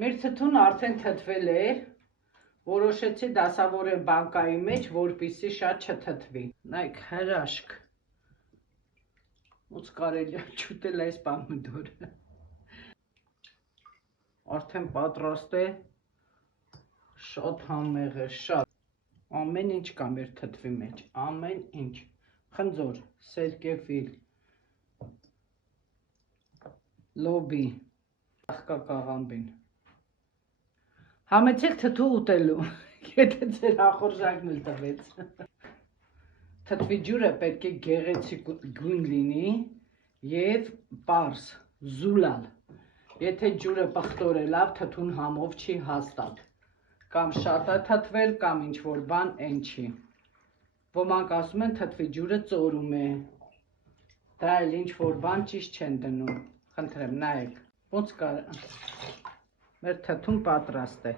Մեր թթուն արդեն թթվել էր, որոշեցի դասավորել բանկայի մեջ, որպեսզի շատ չթթվի։ Նայեք, հրաշք։ Ոնց կարելի է չուտել այս պամիդորը։ Արդեն պատրաստ է, շատ համեղ է, շատ։ Ամեն ինչ կա մեր թթվի մեջ, ամեն ինչ։ Խնձոր, սերկևիլ, լոբի, աղկակաղամբին։ Համեցեք թթու ուտելու, եթե ձեր ախորժակն էլ տվեց։ Թթվի ջուրը պետք է գեղեցիկ գույն լինի և պարզ, զուլալ։ Եթե ջուրը պղտոր է լավ, թթուն համով չի հաստատ։ Կամ շատ է թթվել, կամ ինչ-որ բան են չի։ Ոմանք ասում են թթվի ջուրը ծորում է։ Դա էլ ինչ-որ բան ճիշտ չեն դնում։ Խնդրեմ, նայեք, ոնց կար։ Մեր թթուն պատրաստ է։